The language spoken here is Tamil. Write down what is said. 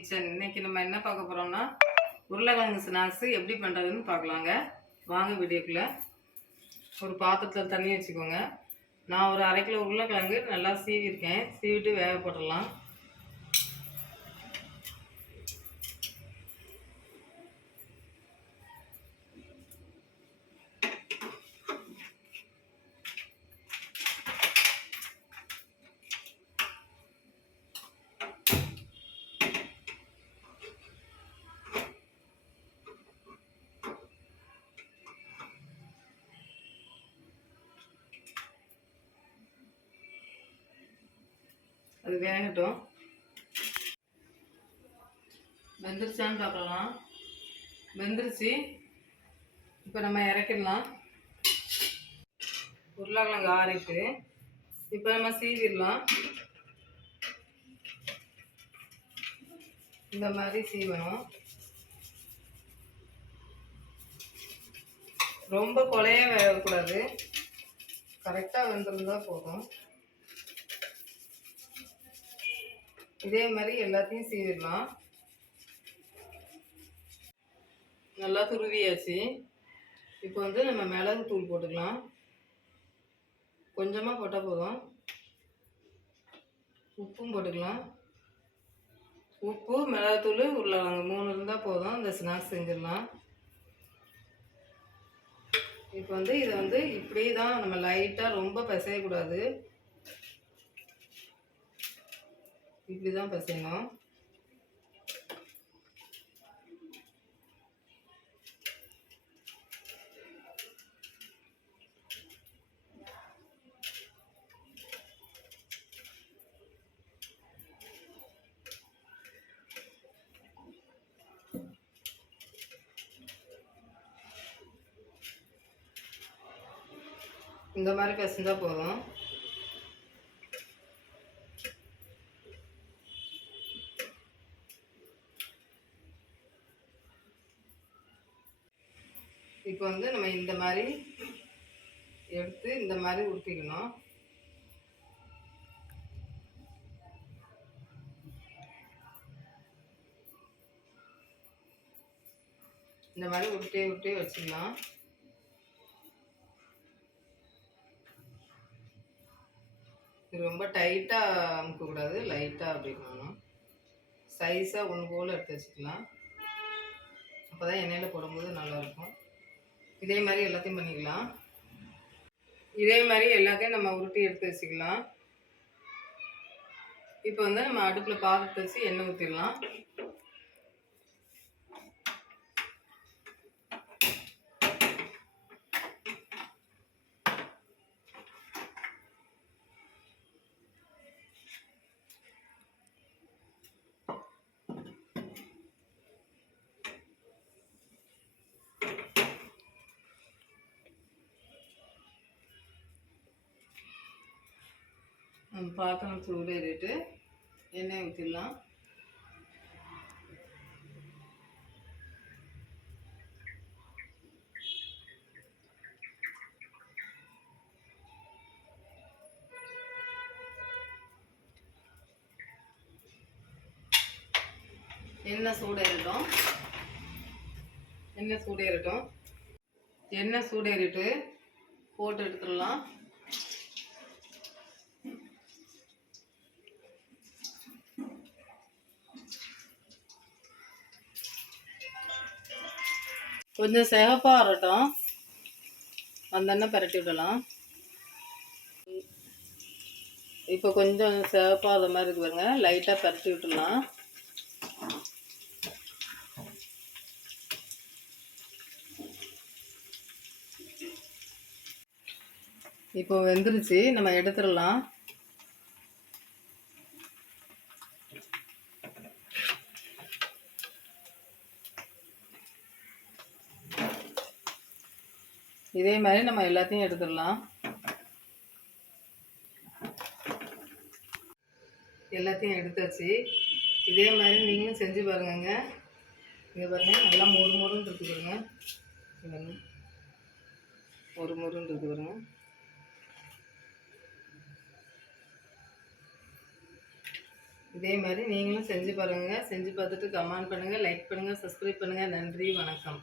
கிச்சன். இன்னைக்கு நம்ம என்ன பார்க்க போகிறோம்னா உருளைக்கிழங்கு ஸ்நாக்ஸு எப்படி பண்ணுறதுன்னு பார்க்கலாங்க. வாங்க வீடியோக்குள்ளே. ஒரு பாத்திரத்தில் தண்ணி வச்சுக்கோங்க. நான் ஒரு 1/2 கிலோ உருளைக்கிழங்கு நல்லா சீவிருக்கேன். சீவிட்டு வேக போட்டுடலாம். அது வேகட்டும். வெந்துருச்சான்னு பார்க்கலாம். வெந்துருச்சு. இப்போ நம்ம இறக்கிடலாம். உருளைக்கிழங்கு ஆறிட்டு இப்போ நம்ம சீவிடலாம். இந்த மாதிரி சீவணும். ரொம்ப கொலைய வேகக்கூடாது. கரெக்டாக வெந்திருந்தா போதும். இதே மாதிரி எல்லாத்தையும் சீவிடலாம். நல்லா துருவியாச்சு. இப்போ வந்து நம்ம மிளகு தூள் போட்டுக்கலாம். கொஞ்சமாக போட்டால் போதும். உப்பும் போட்டுக்கலாம். உப்பு, மிளகுத்தூள், உருளைக்கிழங்கு 3 இருந்தால் போதும். இந்த ஸ்நாக்ஸ் செஞ்சிடலாம். இப்போ வந்து இதை வந்து இப்படி தான் நம்ம லைட்டாக ரொம்ப பிசையக்கூடாது. இப்படி தான் பிசையணும். இந்த மாதிரி பிசைஞ்சா போதும். இப்போ வந்து நம்ம இந்த மாதிரி எடுத்து இந்த மாதிரி உருட்டிக்கணும். இந்த மாதிரி உருட்டி வச்சுக்கலாம். இது ரொம்ப டைட்டாக அமுக்கக்கூடாது, லைட்டாக அப்படி இருக்கணும். சைஸாக ஒன்று போல் எடுத்து வச்சுக்கலாம். அப்போ தான் எண்ணெயில் போடும்போது நல்லாயிருக்கும். இதே மாதிரி எல்லாத்தையும் பண்ணிக்கலாம். இதே மாதிரி எல்லாத்தையும் நம்ம உருட்டி எடுத்து வச்சுக்கலாம். இப்போ வந்து நம்ம அடுப்பில் பாத்திரத்தை வச்சு எண்ணெய் ஊற்றிடலாம். பாத்திரம் சூடேறிட்டு எண்ணெய் ஊற்றிடலாம். எண்ணெய் சூடேறிட்டு போட்டு எடுத்துடலாம். கொஞ்சம் சிகப்பாக வரட்டும். அந்த எண்ணெய் பரட்டி விடலாம். இப்போ கொஞ்சம் சிகப்பாக அது மாதிரி இருக்கு பாருங்க. லைட்டாக பரட்டி விட்டுடலாம். இப்போ வெந்துருச்சு. நம்ம எடுத்துடலாம். இதே மாதிரி நம்ம எல்லாத்தையும் எடுத்துடலாம். எல்லாத்தையும் எடுத்தாச்சு. இதே மாதிரி நீங்களும் செஞ்சு பாருங்க. இங்கே பாருங்கள், நல்லா மொறுன்னு இருக்கு பாருங்க. மொறுன்னு இருக்கு பாருங்க. இதே மாதிரி நீங்களும் செஞ்சு பாருங்கள். செஞ்சு பார்த்துட்டு கமெண்ட் பண்ணுங்கள், லைக் பண்ணுங்கள், சப்ஸ்கிரைப் பண்ணுங்கள். நன்றி, வணக்கம்.